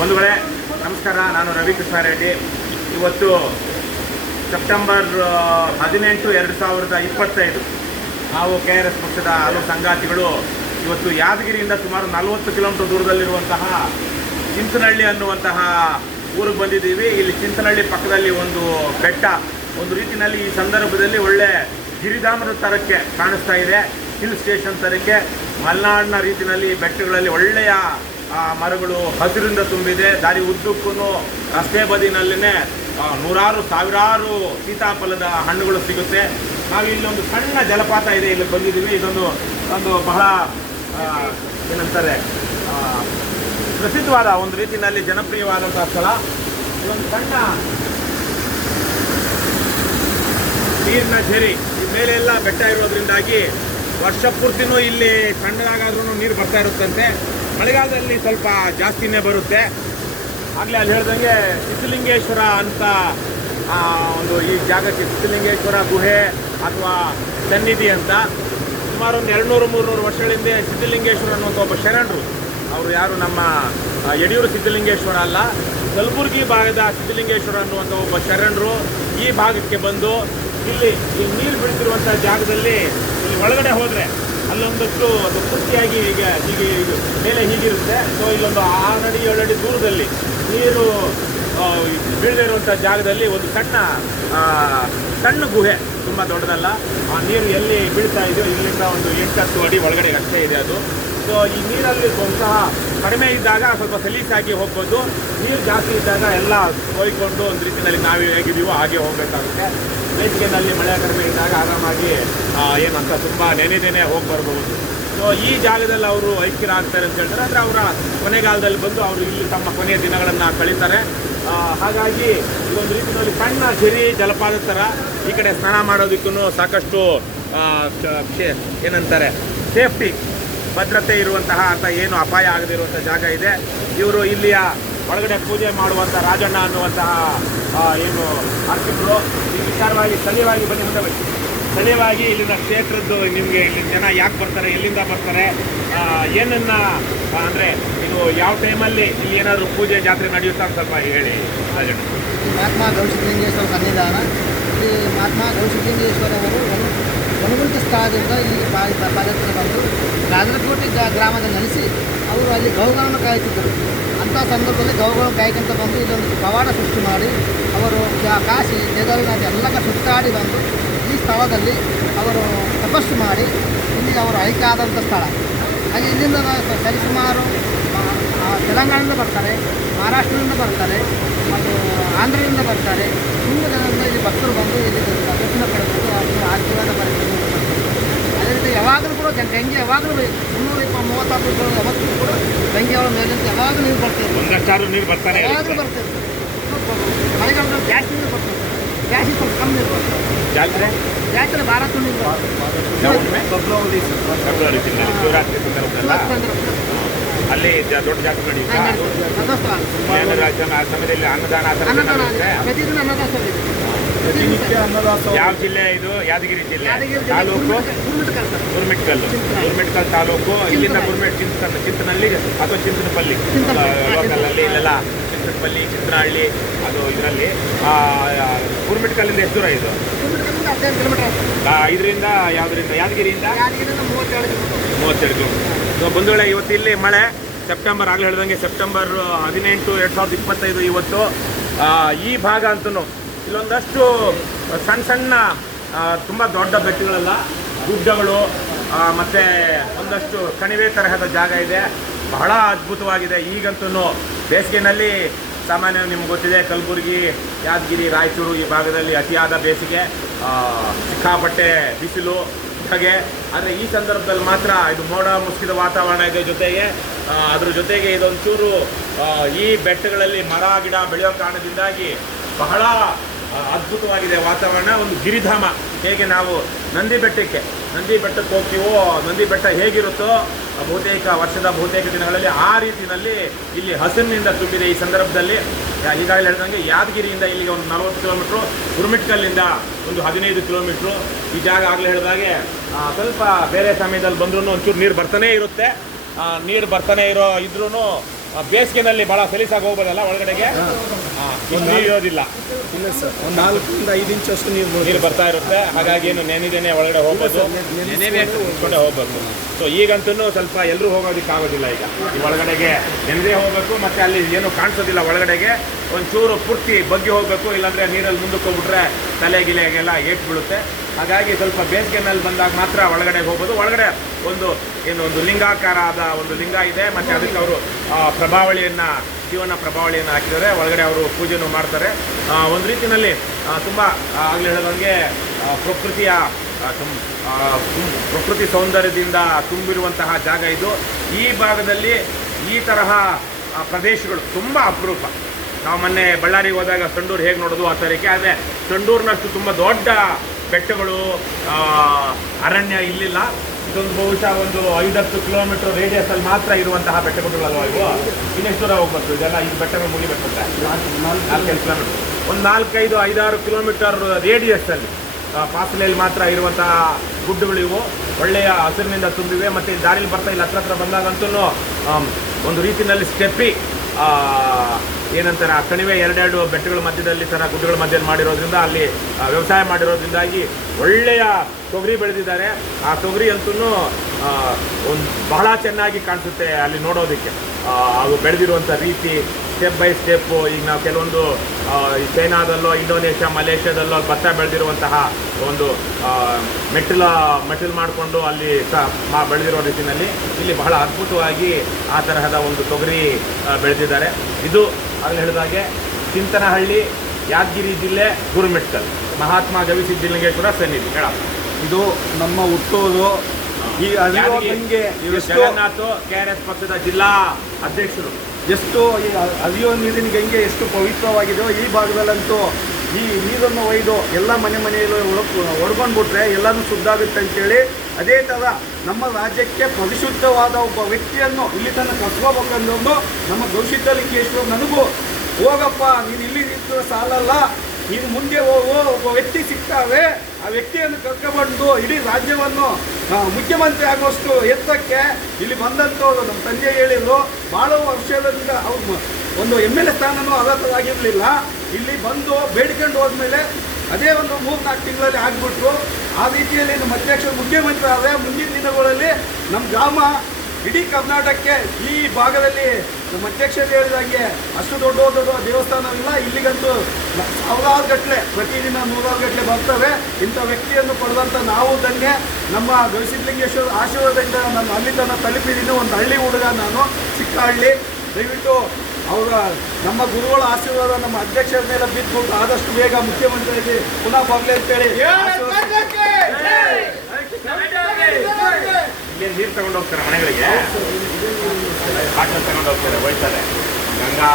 ಬಂಧುಗಳೇ, ನಮಸ್ಕಾರ. ನಾನು ರವಿಕೃಷ್ಣ ರೆಡ್ಡಿ ಇವತ್ತು ಸೆಪ್ಟೆಂಬರ್ ಹದಿನೆಂಟು ಎರಡು ಸಾವಿರದ ಇಪ್ಪತ್ತೈದು ನಾವು ಕೆ ಆರ್ ಎಸ್ ಪಕ್ಷದ ಹಲವು ಸಂಗಾತಿಗಳು ಇವತ್ತು ಯಾದಗಿರಿಯಿಂದ ಸುಮಾರು ನಲವತ್ತು ಕಿಲೋಮೀಟರ್ ದೂರದಲ್ಲಿರುವಂತಹ ಚಿಂತನಹಳ್ಳಿ ಅನ್ನುವಂತಹ ಊರಿಗೆ ಬಂದಿದ್ದೀವಿ. ಇಲ್ಲಿ ಚಿಂತನಹಳ್ಳಿ ಪಕ್ಕದಲ್ಲಿ ಒಂದು ಬೆಟ್ಟ, ಒಂದು ರೀತಿಯಲ್ಲಿ ಈ ಸಂದರ್ಭದಲ್ಲಿ ಒಳ್ಳೆ ಗಿರಿಧಾಮದ ತರಕ್ಕೆ ಕಾಣಿಸ್ತಾ ಇದೆ. ಹಿಲ್ ಸ್ಟೇಷನ್ ತರಕ್ಕೆ ಮಲೆನಾಡಿನ ರೀತಿಯಲ್ಲಿ ಬೆಟ್ಟಗಳಲ್ಲಿ ಒಳ್ಳೆಯ ಮರಗಳು ಹಸಿರಿಂದ ತುಂಬಿದೆ. ದಾರಿ ಉದ್ದಕ್ಕೂ ರಸ್ತೆ ಬದಿನಲ್ಲಿನೇ ಆ, ನೂರಾರು ಸಾವಿರಾರು ಸೀತಾಫಲದ ಹಣ್ಣುಗಳು ಸಿಗುತ್ತೆ. ನಾವು ಇಲ್ಲೊಂದು ಸಣ್ಣ ಜಲಪಾತ ಇದೆ ಇಲ್ಲಿ ಬಂದಿದ್ದೀವಿ. ಇದೊಂದು ಒಂದು ಬಹಳ ಏನಂತಾರೆ ಪ್ರಸಿದ್ಧವಾದ ಒಂದು ರೀತಿಯಲ್ಲಿ ಜನಪ್ರಿಯವಾದಂಥ ಸ್ಥಳ. ಇದೊಂದು ಸಣ್ಣ ನೀರಿನ ಝರಿ. ಈ ಮೇಲೆ ಎಲ್ಲ ಬೆಟ್ಟ ಇರೋದ್ರಿಂದಾಗಿ ವರ್ಷ ಪೂರ್ತಿನೂ ಇಲ್ಲಿ ಸಣ್ಣದಾಗಾದ್ರೂ ನೀರು ಬರ್ತಾ ಇರುತ್ತಂತೆ. ಮಳೆಗಾಲದಲ್ಲಿ ಸ್ವಲ್ಪ ಜಾಸ್ತಿನೇ ಬರುತ್ತೆ. ಆಗಲೇ ಅಲ್ಲಿ ಹೇಳ್ದಂಗೆ ಸಿದ್ಧಲಿಂಗೇಶ್ವರ ಅಂತ ಒಂದು ಈ ಜಾಗಕ್ಕೆ ಸಿದ್ಧಲಿಂಗೇಶ್ವರ ಗುಹೆ ಅಥವಾ ಸನ್ನಿಧಿ ಅಂತ. ಸುಮಾರು ಒಂದು ಎರಡುನೂರು, ಮೂರುನೂರು ವರ್ಷಗಳ ಹಿಂದೆ ಸಿದ್ಧಲಿಂಗೇಶ್ವರ ಅನ್ನುವಂಥ ಒಬ್ಬ ಶರಣರು. ಅವರು ಯಾರು ನಮ್ಮ ಯಡಿಯೂರು ಸಿದ್ಧಲಿಂಗೇಶ್ವರ ಅಲ್ಲ. ಕಲಬುರಗಿ ಭಾಗದ ಸಿದ್ಧಲಿಂಗೇಶ್ವರ ಅನ್ನುವಂಥ ಒಬ್ಬ ಶರಣರು ಈ ಭಾಗಕ್ಕೆ ಬಂದು ಇಲ್ಲಿ ಈ ನೀರು ಬೀಳ್ತಿರುವಂಥ ಜಾಗದಲ್ಲಿ ಇಲ್ಲಿ ಒಳಗಡೆ ಹೋದರೆ ಅಲ್ಲೊಂದಷ್ಟು ಅದು ಪೂರ್ತಿಯಾಗಿ ಈಗ ಹೀಗೆ ಮೇಲೆ ಹೀಗಿರುತ್ತೆ. ಸೊ ಇಲ್ಲೊಂದು ಆರು ಅಡಿ ಏಳು ಅಡಿ ದೂರದಲ್ಲಿ ನೀರು ಬೀಳದಿರುವಂಥ ಜಾಗದಲ್ಲಿ ಒಂದು ಸಣ್ಣ ಸಣ್ಣ ಗುಹೆ, ತುಂಬ ದೊಡ್ಡದಲ್ಲ. ಆ ನೀರು ಎಲ್ಲಿ ಬೀಳ್ತಾ ಇದೆಯೋ ಇಲ್ಲಿಂದ ಒಂದು ಎಂಟು ಹತ್ತು ಅಡಿ ಒಳಗಡೆ ಅಷ್ಟೇ ಇದೆ ಅದು. ಸೊ ಈ ನೀರಲ್ಲಿ ಬಹುಶಃ ಕಡಿಮೆ ಇದ್ದಾಗ ಸ್ವಲ್ಪ ಸಲೀಸಾಗಿ ಹೋಗ್ಬೋದು. ನೀರು ಜಾಸ್ತಿ ಇದ್ದಾಗ ಎಲ್ಲ ಹೋಯ್ಕೊಂಡು ಒಂದು ರೀತಿಯಲ್ಲಿ ನಾವು ಹೇಗಿದ್ದೀವೋ ಹಾಗೆ ಹೋಗಬೇಕಾಗುತ್ತೆ. ಬೇಸಿಗೆನಲ್ಲಿ ಮಳೆ ಕಡಿಮೆ ಇದ್ದಾಗ ಆರಾಮಾಗಿ ಏನಂತ ತುಂಬ ನೆನೆದೇನೆ ಹೋಗಿ ಬರ್ಬೋದು. ಸೊ ಈ ಜಾಗದಲ್ಲಿ ಅವರು ಐಕ್ಯರಾಗ್ತಾರೆ ಅಂತ ಹೇಳ್ತಾರೆ. ಆದರೆ ಅವರ ಕೊನೆಗಾಲದಲ್ಲಿ ಬಂದು ಅವರು ಇಲ್ಲಿ ತಮ್ಮ ಕೊನೆಯ ದಿನಗಳನ್ನು ಕಳೀತಾರೆ. ಹಾಗಾಗಿ ಇದೊಂದು ರೀತಿಯಲ್ಲಿ ಸಣ್ಣ ಝರಿ ಜಲಪಾತದ ಥರ ಈ ಕಡೆ ಸ್ನಾನ ಮಾಡೋದಕ್ಕೂ ಸಾಕಷ್ಟು ಏನಂತಾರೆ, ಸೇಫ್ಟಿ. ಭದ್ರತೆ ಇರುವಂತಹ ಅಂತ ಏನು ಅಪಾಯ ಆಗದಿರುವಂಥ ಜಾಗ ಇದೆ. ಇವರು ಇಲ್ಲಿಯ ಒಳಗಡೆ ಪೂಜೆ ಮಾಡುವಂಥ ರಾಜಣ್ಣ ಅನ್ನುವಂತಹ ಏನು ಅರ್ಚಕರು, ಈ ವಿಚಾರವಾಗಿ ಸ್ಥಳೀಯವಾಗಿ ಬನ್ನಿ ಮುಂದೆ ಬನ್ನಿ. ಸ್ಥಳೀಯವಾಗಿ ಇಲ್ಲಿನ ಕ್ಷೇತ್ರದ್ದು ನಿಮಗೆ ಇಲ್ಲಿ ಜನ ಯಾಕೆ ಬರ್ತಾರೆ, ಎಲ್ಲಿಂದ ಬರ್ತಾರೆ ಏನನ್ನ ಅಂದರೆ ಇದು ಯಾವ ಟೈಮಲ್ಲಿ ಇಲ್ಲಿ ಏನಾದರೂ ಪೂಜೆ ಜಾತ್ರೆ ನಡೆಯುತ್ತಾ ಅಂತ ಸ್ವಲ್ಪ ಹೇಳಿ, ರಾಜಣ್ಣ. ಮಹಾತ್ಮ ಗೌಸಿಲಿಂಗೇಶ್ವರ ಸನ್ನಿಧಾನ. ಈ ಮಹಾತ್ಮ ಗೌಸಿಲಿಂಗೇಶ್ವರ ಅವರು ಒಣಗುಂಟ ಸ್ಥಳದಿಂದ ಪಾ- ಪಾದಯಾತ್ರೆ ಬಂದು ಗ್ರಾ- ಗ್ರಾಮದಲ್ಲಿ ನೆಲೆಸಿ ಅವರು ಅಲ್ಲಿ ಗೌಗಳನ್ನು ಕಾಯುತ್ತಿದ್ದರು. ಅಂಥ ಸಂದರ್ಭದಲ್ಲಿ ಗೌಗಳನ್ನು ಕಾಯ್ಕೊಂತ ಬಂದು ಇಲ್ಲೊಂದು ಪವಾಡ ಸೃಷ್ಟಿ ಮಾಡಿ ಅವರು ಕಾಶಿ ಕೇದಾರನಾಥ ಎಲ್ಲ ಸುತ್ತಾಡಿ ಬಂದು ಈ ಸ್ಥಳದಲ್ಲಿ ಅವರು ತಪಸ್ಸು ಮಾಡಿ ಇಲ್ಲಿ ಅವರು ಐಕ್ಯ ಆದಂಥ ಸ್ಥಳ. ಹಾಗೆ ಇಲ್ಲಿಂದ ಸರಿಸುಮಾರು ತೆಲಂಗಾಣದಿಂದ ಬರ್ತಾರೆ, ಮಹಾರಾಷ್ಟ್ರದಿಂದ ಬರ್ತಾರೆ, ಮತ್ತು ಆಂಧ್ರದಿಂದ ಬರ್ತಾರೆ ತುಂಬದಿಂದ ಇಲ್ಲಿ ಭಕ್ತರು ಬಂದು ಇಲ್ಲಿ ದರ್ಶನ ಪಡೆದು ಅವರು ಆಶೀರ್ವಾದ ಪಡೆದು ಅದೇ ರೀತಿ ಯಾವಾಗಲೂ ಕೂಡ ಗಂ- ಗಂಗೆ ಯಾವಾಗಲೂ ಮುನ್ನೂರ ಇಪ್ಪ ಮೂವತ್ತಾರು ಯಾವತ್ತೂ ಕೂಡ ಗಂಗೆ ಅವರ ಮೇಲಿಂದ ಯಾವಾಗಲೂ ನೀರು ಬರ್ತಾ ಇರ್ತದೆ ಒಂದಷ್ಟಾದ್ರೂ ನೀರು ಬರ್ತಾನೆ ಯಾವಾಗಲೂ ಬರ್ತಿರ್ತಾರೆ ಮಳೆಗಾಲದಲ್ಲಿ ಜಾಸ್ತಿ ನೀರು ಬರ್ತದೆ ಜಾಸ್ತಿ ಸ್ವಲ್ಪ ಕಮ್ಮಿ ನೀರು ಬರ್ತದೆ ಜಾತ್ರೆ? ಜಾಸ್ತಿ ಭಾರತ ನೀರು? ಫೆಬ್ರವರಿ ತಿಂಗಳಲ್ಲಿ ಶಿವರಾತ್ರಿ ಸಂದರ್ಭದಲ್ಲ ಇವತ್ತು ಅಲ್ಲಿ ದೊಡ್ಡ ಜಾತ್ರೆ ನಡೀತಾ ಆ ಜನ- ಆ ಸಮಯದಲ್ಲಿ ಅನ್ನದಾನ ಪ್ರತಿದಿನ ಅನ್ನದಾನ ಯಾವ ಜಿಲ್ಲೆ ಇದು? ಯಾದಗಿರಿ ಜಿಲ್ಲೆ. ತಾಲೂಕು? ಗುರ್ಮಿಟ್ಕಲ್. ಗುರುಮಿಟ್ಕಲ್ಲು. ಗುರುಮಿಟ್ಕಲ್ ತಾಲೂಕು. ಇಲ್ಲಿಂದ ಗುರ್ಮಿಟ್ ಚಿಂತನ ಚಿಂತನಲ್ಲಿ ಅಥವಾ ಚಿಂತನಪಲ್ಲಿ. ಲೋಕಲಲ್ಲಿ. ಇಲ್ಲೆಲ್ಲ. ಚಿಂತನಪಲ್ಲಿ ಚಿತ್ರಹಳ್ಳಿ ಅದು ಇದರಲ್ಲಿ. ಗುರ್ಮಿಟ್ಕಲ್ಲಿಂದ ಎಷ್ಟು ದೂರ ಇದು? ಇದರಿಂದ ಯಾವ್ದರಿಂದ? ಯಾದಗಿರಿಯಿಂದ? ಮೂವತ್ತೆರಡು ಕಿಲೋಮೀಟರ್. ಸೊ ಬಂಧುಗಳೇ ಇವತ್ತು ಇಲ್ಲಿ ಮಳೆ. ಸೆಪ್ಟೆಂಬರ್ ಆಗಲೇ ಹೇಳ್ದಂಗೆ ಸೆಪ್ಟೆಂಬರ್ ಹದಿನೆಂಟು ಎರಡು ಸಾವಿರದ ಇಪ್ಪತ್ತೈದು ಇವತ್ತು. ಈ ಭಾಗ ಅಂತೂ ಇಲ್ಲೊಂದಷ್ಟು ಸಣ್ಣ ಸಣ್ಣ ತುಂಬ ದೊಡ್ಡ ಬೆಟ್ಟಗಳಲ್ಲ, ಗುಡ್ಡಗಳು ಮತ್ತು ಒಂದಷ್ಟು ಕಣಿವೆ ತರಹದ ಜಾಗ ಇದೆ. ಬಹಳ ಅದ್ಭುತವಾಗಿದೆ. ಈಗಂತೂ ಬೇಸಿಗೆನಲ್ಲಿ ಸಾಮಾನ್ಯ ನಿಮ್ಗೆ ಗೊತ್ತಿದೆ, ಕಲಬುರಗಿ, ಯಾದಗಿರಿ, ರಾಯಚೂರು ಈ ಭಾಗದಲ್ಲಿ ಅತಿಯಾದ ಬೇಸಿಗೆ. ಸಿಕ್ಕಾಪಟ್ಟೆ ಬಿಸಿಲು, ಹಾಗೆ, ಆದರೆ ಈ ಸಂದರ್ಭದಲ್ಲಿ ಮಾತ್ರ ಇದು ಮೋಡ ಮುಸುಕಿದ ವಾತಾವರಣ ಇದೆ ಜೊತೆಗೆ. ಅದ್ರ ಜೊತೆಗೆ ಇದೊಂಚೂರು ಈ ಬೆಟ್ಟಗಳಲ್ಲಿ ಮರ, ಗಿಡ ಬೆಳೆಯೋ ಕಾರಣದಿಂದಾಗಿ ಬಹಳ ಅದ್ಭುತವಾಗಿದೆ ವಾತಾವರಣ. ಒಂದು ಗಿರಿಧಾಮ. ಹೇಗೆ ನಾವು ನಂದಿ ಬೆಟ್ಟಕ್ಕೆ ನಂದಿ ಬೆಟ್ಟಕ್ಕೆ ಹೋಗ್ತೀವೋ ನಂದಿ ಬೆಟ್ಟ ಹೇಗಿರುತ್ತೋ ಬಹುತೇಕ ವರ್ಷದ ಬಹುತೇಕ ದಿನಗಳಲ್ಲಿ ಆ ರೀತಿಯಲ್ಲಿ ಇಲ್ಲಿ ಹಸಿರಿನಿಂದ ತುಂಬಿದೆ ಈ ಸಂದರ್ಭದಲ್ಲಿ. ಈಗಾಗಲೇ ಹೇಳಿದಂಗೆ ಯಾದಗಿರಿಯಿಂದ ಇಲ್ಲಿಗೆ ಒಂದು ನಲವತ್ತು ಕಿಲೋಮೀಟ್ರು ಗುರುಮಿಟ್ಕಲ್ಲಿಂದ ಒಂದು ಹದಿನೈದು ಕಿಲೋಮೀಟ್ರು. ಈ ಜಾಗ ಆಗಲೇ ಹೇಳಿದಾಗೆ ಸ್ವಲ್ಪ ಬೇರೆ ಸಮಯದಲ್ಲಿ ಬಂದ್ರೂ ಒಂಚೂರು ನೀರು ಬರ್ತಾನೇ ಇರುತ್ತೆ. ನೀರು ಬರ್ತಾನೆ ಇರೋ ಇದ್ರೂ ಬೇಸಿಗೆನಲ್ಲಿ ಭಾಳ ಸಲೀಸಾಗಿ ಹೋಗ್ಬೋದಲ್ಲ ಒಳಗಡೆಗೆ? ಇಲ್ಲಿ ಇರೋದಿಲ್ಲ. ಇಲ್ಲ ಸರ್ ಒಂದು ನಾಲ್ಕರಿಂದ ಐದು ಇಂಚ್ ಅಷ್ಟು ನೀರು ನೀರು ಬರ್ತಾ ಇರುತ್ತೆ. ಹಾಗಾಗಿ ಏನು ನೆನೆದೇನೆ ಒಳಗಡೆ ಹೋಗ್ಬೋದು. ನೆನೆಸ್ಕೊಂಡೆ ಹೋಗ್ಬೇಕು ಸೊ ಈಗಂತೂ ಸ್ವಲ್ಪ ಎಲ್ಲರೂ ಹೋಗೋದಕ್ಕೆ ಆಗೋದಿಲ್ಲ ಈಗ. ಈ ಒಳಗಡೆಗೆ ನೆನೆದೇ ಹೋಗ್ಬೇಕು ಮತ್ತೆ ಅಲ್ಲಿ ಏನು ಕಾಣಿಸೋದಿಲ್ಲ ಒಳಗಡೆಗೆ. ಒಂಚೂರು ಪೂರ್ತಿ ಬಗ್ಗಿ ಹೋಗಬೇಕು ಇಲ್ಲಾಂದರೆ ನೀರಲ್ಲಿ ಮುಂದಕ್ಕೆ ಹೋಗ್ಬಿಟ್ರೆ ತಲೆ ಗಿಲೆಗೆಲ್ಲ ಏಟ್ ಬೀಳುತ್ತೆ ಹಾಗಾಗಿ ಸ್ವಲ್ಪ ಬೇಸಿಗೆನಲ್ಲಿ ಬಂದಾಗ ಮಾತ್ರ ಒಳಗಡೆ ಹೋಗೋದು ಒಳಗಡೆ ಒಂದು ಏನು, ಒಂದು ಲಿಂಗಾಕಾರ ಆದ ಒಂದು ಲಿಂಗ ಇದೆ. ಮತ್ತು ಅದಕ್ಕೆ ಅವರು ಪ್ರಭಾವಳಿಯನ್ನು, ಶಿವನ ಪ್ರಭಾವಳಿಯನ್ನು ಹಾಕಿದ್ದಾರೆ. ಒಳಗಡೆ ಅವರು ಪೂಜೆನೂ ಮಾಡ್ತಾರೆ. ಒಂದು ರೀತಿಯಲ್ಲಿ ತುಂಬ ಆಗಲೇ ಹೇಳಿದಂಗೆ ಪ್ರಕೃತಿಯ ಪ್ರಕೃತಿ ಸೌಂದರ್ಯದಿಂದ ತುಂಬಿರುವಂತಹ ಜಾಗ ಇದು. ಈ ಭಾಗದಲ್ಲಿ ಈ ತರಹ ಪ್ರದೇಶಗಳು ತುಂಬ ಅಪರೂಪ. ನಾವು ಮೊನ್ನೆ ಬಳ್ಳಾರಿಗೆ ಹೋದಾಗ ಸಂಡೂರು ಹೇಗೆ ನೋಡೋದು ಆ ಥರಕ್ಕೆ ಆದರೆ ಸಂಡೂರಿನಷ್ಟು ತುಂಬ ದೊಡ್ಡ ಬೆಟ್ಟಗಳು ಅರಣ್ಯ ಇಲ್ಲಿಲ್ಲ. ಇದೊಂದು ಬಹುಶಃ ಒಂದು ಐದತ್ತು ಕಿಲೋಮೀಟರ್ ರೇಡಿಯಸ್ ಅಲ್ಲಿ ಮಾತ್ರ ಇರುವಂತಹ ಬೆಟ್ಟಗಳಲ್ವಾ ಇವು? ಇನ್ನೆಷ್ಟು ದೂರ ಹೋಗ್ಬೇಕು ಇದೆಲ್ಲ ಈ ಬೆಟ್ಟಗಳು ಮುಗಿಬೇಕಂದ್ರೆ ನಾಲ್ಕೈದು ಕಿಲೋಮೀಟರ್ ಒಂದು ನಾಲ್ಕೈದು ಐದಾರು ಕಿಲೋಮೀಟರ್ ರೇಡಿಯಸ್ ಅಲ್ಲಿ ಆ, ಫಾಸಲೆಯಲ್ಲಿ ಮಾತ್ರ ಇರುವಂತಹ ಗುಡ್ಡಗಳು ಇವು. ಒಳ್ಳೆಯ ಹಸಿರಿನಿಂದ ತುಂಬಿವೆ. ಮತ್ತು ದಾರಿಲಿ ಬರ್ತಾ ಇಲ್ಲಿ ಹತ್ರ ಹತ್ರ ಬಂದಾಗಂತೂ ಒಂದು ರೀತಿಯಲ್ಲಿ ಸ್ಟೆಪ್ಪಿ ಏನಂತಾರೆ, ಆ ಕಣಿವೆ ಎರಡೆರಡು ಬೆಟ್ಟಗಳ ಮಧ್ಯದಲ್ಲಿ ಥರ ಗುಡ್ಡಗಳ ಮಧ್ಯದಲ್ಲಿ ಮಾಡಿರೋದ್ರಿಂದ ಅಲ್ಲಿ ವ್ಯವಸಾಯ ಮಾಡಿರೋದ್ರಿಂದಾಗಿ ಒಳ್ಳೆಯ ತೊಗರಿ ಬೆಳೆದಿದ್ದಾರೆ. ಆ ತೊಗರಿ ಅಂತೂ ಒಂದು ಬಹಳ ಚೆನ್ನಾಗಿ ಕಾಣಿಸುತ್ತೆ ಅಲ್ಲಿ ನೋಡೋದಕ್ಕೆ. ಅದು ಬೆಳೆದಿರುವಂಥ ರೀತಿ ಸ್ಟೆಪ್ ಬೈ ಸ್ಟೆಪ್ಪು ಈಗ ನಾವು ಕೆಲವೊಂದು ಚೈನಾದಲ್ಲೋ, ಇಂಡೋನೇಷ್ಯಾ, ಮಲೇಷ್ಯಾದಲ್ಲೋ ಭತ್ತ ಬೆಳೆದಿರುವಂತಹ ಒಂದು ಮೆಟ್ಟಿಲ, ಮೆಟ್ಟಿಲು ಮಾಡಿಕೊಂಡು ಅಲ್ಲಿ ಸ ಮಾ ಬೆಳೆದಿರೋ ರೀತಿಯಲ್ಲಿ ಇಲ್ಲಿ ಬಹಳ ಅದ್ಭುತವಾಗಿ ಆ ತರಹದ ಒಂದು ತೊಗರಿ ಬೆಳೆದಿದ್ದಾರೆ. ಇದು ಅಲ್ಲಿ ಹೇಳಿದಾಗೆ ಚಿಂತನಹಳ್ಳಿ, ಯಾದಗಿರಿ ಜಿಲ್ಲೆ ಗುರುಮೆಟ್ಟಲ್ ಮಹಾತ್ಮ ಗವಿಸಿದ್ಧಲಿಂಗೇಶ್ವರ ಸನ್ನಿಧಿ. ಹೇಳ ಇದು ನಮ್ಮ ಹುಟ್ಟೂರು ಈ ಅರಿಯೋ ಗಂಗೆ ಇವರು ಎಷ್ಟೋ ಜಗನ್ನಾಥ್ ಕೆ ಆರ್ ಎಸ್ ಪಕ್ಷದ ಜಿಲ್ಲಾ ಅಧ್ಯಕ್ಷರು. ಎಷ್ಟು ಈ ಅರಿಯೋ ನೀರಿನ ಗಂಗೆ ಎಷ್ಟು ಪವಿತ್ರವಾಗಿದೆಯೋ ಈ ಭಾಗದಲ್ಲಂತೂ ಈ ನೀರನ್ನು ಒಯ್ದು ಎಲ್ಲ ಮನೆ ಮನೆಯಲ್ಲೂ ಹೊಡ್ಕೊಂಡ್ಬಿಟ್ರೆ ಎಲ್ಲನೂ ಶುದ್ಧ ಆಗುತ್ತೆ ಅಂತೇಳಿ ಅದೇ ಥರ ನಮ್ಮ ರಾಜ್ಯಕ್ಕೆ ಪರಿಶುದ್ಧವಾದ ಒಬ್ಬ ವ್ಯಕ್ತಿಯನ್ನು ಇಲ್ಲಿ ತನಕ ಕರ್ಸ್ಕೋಬೇಕಂದು ನಮ್ಮ ಗೌಶಿದ್ದಲಿಂಗೇಶ್ವರ ನನಗೂ ಹೋಗಪ್ಪ ನೀನು ಇಲ್ಲಿ ನಿಂತು ಸಾಲಲ್ಲ ನೀನು ಮುಂದೆ ಹೋಗು ಒಬ್ಬ ವ್ಯಕ್ತಿ ಸಿಗ್ತಾವೆ ಆ ವ್ಯಕ್ತಿಯನ್ನು ಕರ್ಕೊಂಡು ಇಡೀ ರಾಜ್ಯವನ್ನು ಮುಖ್ಯಮಂತ್ರಿ ಆಗುವಷ್ಟು ಎತ್ತಕ್ಕೆ ಇಲ್ಲಿ ಬಂದಂಥವ್ರು ನಮ್ಮ ತಂದೆ ಹೇಳಿದ್ರು. ಭಾಳ ವರ್ಷದಿಂದ ಅವ್ರು ಒಂದು ಎಂ ಎಲ್ ಎ ಸ್ಥಾನನೂ ಅರ್ಹತರಾಗಿರಲಿಲ್ಲ ಇಲ್ಲಿ ಬಂದು ಬೇಡ್ಕೊಂಡು ಹೋದ್ಮೇಲೆ ಅದೇ ಒಂದು ಮೂರು ನಾಲ್ಕು ತಿಂಗಳಲ್ಲಿ ಆಗ್ಬಿಟ್ರು. ಆ ರೀತಿಯಲ್ಲಿ ನಮ್ಮ ಅಧ್ಯಕ್ಷರು ಮುಖ್ಯಮಂತ್ರಿ ಆದರೆ ಮುಂದಿನ ದಿನಗಳಲ್ಲಿ ನಮ್ಮ ಗ್ರಾಮ ಇಡೀ ಕರ್ನಾಟಕಕ್ಕೆ ಈ ಭಾಗದಲ್ಲಿ ನಮ್ಮ ಅಧ್ಯಕ್ಷರು ಹಾಗೆ ಅಷ್ಟು ದೊಡ್ಡ ದೊಡ್ಡ ದೇವಸ್ಥಾನವಿಲ್ಲ ಇಲ್ಲಿಗಂತೂ ಸಾವಿರಾರು ಗಟ್ಟಲೆ ಪ್ರತಿದಿನ ನೂರಾರು ಗಟ್ಟಲೆ ಬರ್ತವೆ. ಇಂಥ ವ್ಯಕ್ತಿಯನ್ನು ಪಡೆದಂಥ ನಾವು ಧನ್ಯ. ನಮ್ಮ ಗವಿಸಿದ್ಲಿಂಗೇಶ್ವರ ಆಶೀರ್ವಾದದಿಂದ ನಾನು ಅಲ್ಲಿ ತನಕ ತಲುಪಿದ್ದೀನಿ. ಒಂದು ಹಳ್ಳಿ ಹುಡುಗ ನಾನು ಚಿಕ್ಕ ಹಳ್ಳಿ ದಯವಿಟ್ಟು ಅವರ ನಮ್ಮ ಗುರುಗಳ ಆಶೀರ್ವಾದ ನಮ್ಮ ಅಧ್ಯಕ್ಷರ ಮೇಲೆ ಬಿದ್ದುಬಿಟ್ಟು ಆದಷ್ಟು ಬೇಗ ಮುಖ್ಯಮಂತ್ರಿಯಾಗಿ ಪುನಃ ಬರಲಿ ಅಂತೇಳಿ ಇಲ್ಲಿ ನೀರು ತಗೊಂಡು ಹೋಗ್ತಾರೆ ಮನೆಗಳಿಗೆ. ಬಾಟಲ್ ತಗೊಂಡು ಹೋಗ್ತಾರೆ ಒಯ್ತಾರೆ ಗಂಗಾ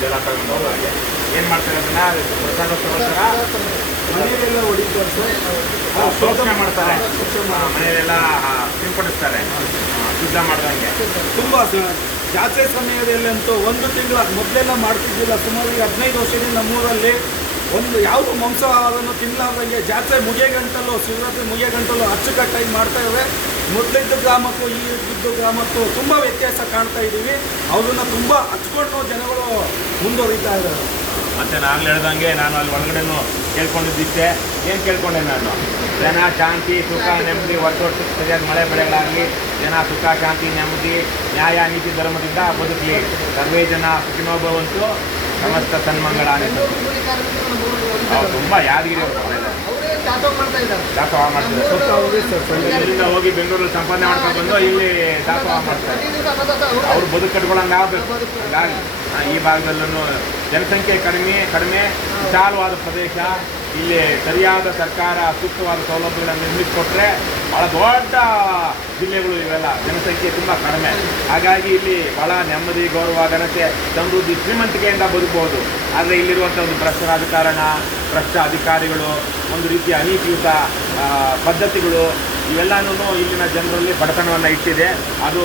ಜಲ ತಗೊಂಡು ಹೋಗಿ ಏನು ಮಾಡ್ತಾರೆ ಅದನ್ನ? ಪ್ರಸಾದಕ್ಕೋಸ್ಕರ ಮನೆಯಲ್ಲೆಲ್ಲ ಹೊಡಿತಾರೆ ಸರ್. ಶೋಷಣೆ ಮಾಡ್ತಾರೆ. ಮನೆಯಲ್ಲೆಲ್ಲ ಸಿಂಪಡಿಸ್ತಾರೆ. ಶುದ್ಧ ಮಾಡ್ದಂಗೆ. ತುಂಬ ಜಾತ್ರೆ ಜಾತ್ರೆ ಸಮಯದಲ್ಲಂತೂ ಒಂದು ತಿಂಗಳ ಮೊದಲೆಲ್ಲ ಮಾಡ್ತಿದ್ದಿಲ್ಲ. ಸುಮಾರು ಹದಿನೈದು ವರ್ಷದಿಂದ ನಮ್ಮೂರಲ್ಲಿ ಒಂದು ಯಾವುದು ಅದನ್ನು ತಿನ್ನಲಾರ್ದಂಗೆ ಜಾತ್ರೆ ಮುಗಿಯ ಗಂಟಲು ಶಿವರಾತ್ರಿ ಮುಗಿಯ ಗಂಟಲು ಅಚ್ಚುಕಟ್ಟಾಗಿ ಮಾಡ್ತಾ ಇವೆ ಮೊದಲಿದ್ದ ಗ್ರಾಮಕ್ಕೂ ಈ ಇದ್ದ ಗ್ರಾಮಕ್ಕೂ ತುಂಬ ವ್ಯತ್ಯಾಸ ಕಾಣ್ತಾ ಇದ್ದೀವಿ. ಅವ್ರನ್ನ ತುಂಬ ಹಚ್ಕೊಂಡು ಜನಗಳು ಮುಂದುವರಿತಾ ಇದ್ದಾರೆ. ಮತ್ತು ನಾನು ಹೇಳ್ದಂಗೆ ನಾನು ಅಲ್ಲಿ ಒಳಗಡೆ ಕೇಳ್ಕೊಂಡಿದ್ದಿಷ್ಟೇ. ಏನು ಕೇಳ್ಕೊಂಡೆ ನಾನು? ಜನ ಶಾಂತಿ ಸುಖ ನೆಮ್ಮದಿ ವರ್ಷ ವರ್ಷಕ್ಕೆ ಸರಿಯಾದ ಮಳೆ ಬೆಳೆಗಳಾಗಲಿ ಜನ ಸುಖ ಶಾಂತಿ ನೆಮ್ಮದಿ ನ್ಯಾಯ ನೀತಿ ಧರ್ಮದಿಂದ ಬದುಕಲಿ. ಸರ್ವೇ ಜನ ಸುಖಿನೋಭವಂತು ಸಮಸ್ತ ಸನ್ಮಂಗಳ ತುಂಬ ಯಾದಗಿರಿ ಇದ್ದಾರೆ. ಮಾಡ್ತಾರೆ ಇಲ್ಲಿಂದ ಹೋಗಿ ಬೆಂಗಳೂರಲ್ಲಿ ಸಂಪಾದನೆ ಮಾಡ್ಕೊಂಡು ಬಂದು ಇಲ್ಲಿ ದಾಸೋಹ ಮಾಡ್ತಾರೆ ಸತತ ಅವ್ರು ಬದುಕು ಕಟ್ಕೊಳ್ಳಂಗೆ ಆಗಬೇಕು ಹಾಗಾಗಿ ಆ, ಈ ಭಾಗದಲ್ಲೂ ಜನಸಂಖ್ಯೆ ಕಡಿಮೆ ಕಡಿಮೆ ವಿಶಾಲವಾದ ಪ್ರದೇಶ ಇಲ್ಲಿ ಸರಿಯಾದ ಸರ್ಕಾರ ಸೂಕ್ತವಾದ ಸೌಲಭ್ಯಗಳನ್ನು ನಿರ್ಮಿಸಿಕೊಟ್ರೆ ಭಾಳ ದೊಡ್ಡ ಜಿಲ್ಲೆಗಳು ಇವೆಲ್ಲ. ಜನಸಂಖ್ಯೆ ತುಂಬ ಕಡಿಮೆ. ಹಾಗಾಗಿ ಇಲ್ಲಿ ಭಾಳ ನೆಮ್ಮದಿ, ಗೌರವ, ಘನತೆ, ಸಮೃದ್ಧಿ ಶ್ರೀಮಂತಿಕೆಯಿಂದ ಬದುಕಬಹುದು ಆದರೆ ಇಲ್ಲಿರುವಂಥ ಒಂದು ಭ್ರಷ್ಟ ರಾಜಕಾರಣ, ಭ್ರಷ್ಟ ಅಧಿಕಾರಿಗಳು, ಒಂದು ರೀತಿಯ ಅನೀತಿಯುತ ಪದ್ಧತಿಗಳು ಇವೆಲ್ಲನೂ ಇಲ್ಲಿನ ಜನರಲ್ಲಿ ಬಡತನವನ್ನು ಇಟ್ಟಿದೆ. ಅದು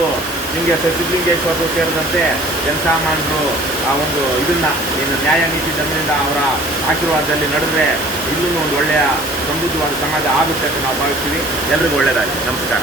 ನಿಮಗೆ ಸಿದ್ಧಲಿಂಗೇಶ್ವರರು ಸೇರಿದಂತೆ ಜನಸಾಮಾನ್ಯರು ಆ ಒಂದು ಇದನ್ನ, ಏನು ನ್ಯಾಯ ನೀತಿ ಜನರಿಂದ ಅವರ ಆಶೀರ್ವಾದದಲ್ಲಿ ನಡೆದ್ರೆ ಇನ್ನೂ ಒಂದು ಒಳ್ಳೆಯ ಸಮೃದ್ಧವಾದ ಸಮಾಜ ಆಗುತ್ತೆ ಅಂತ ನಾವು ಭಾವಿಸ್ತೀವಿ. ಎಲ್ರಿಗೂ ಒಳ್ಳೆಯದಾಗಲಿ ನಮಸ್ಕಾರ.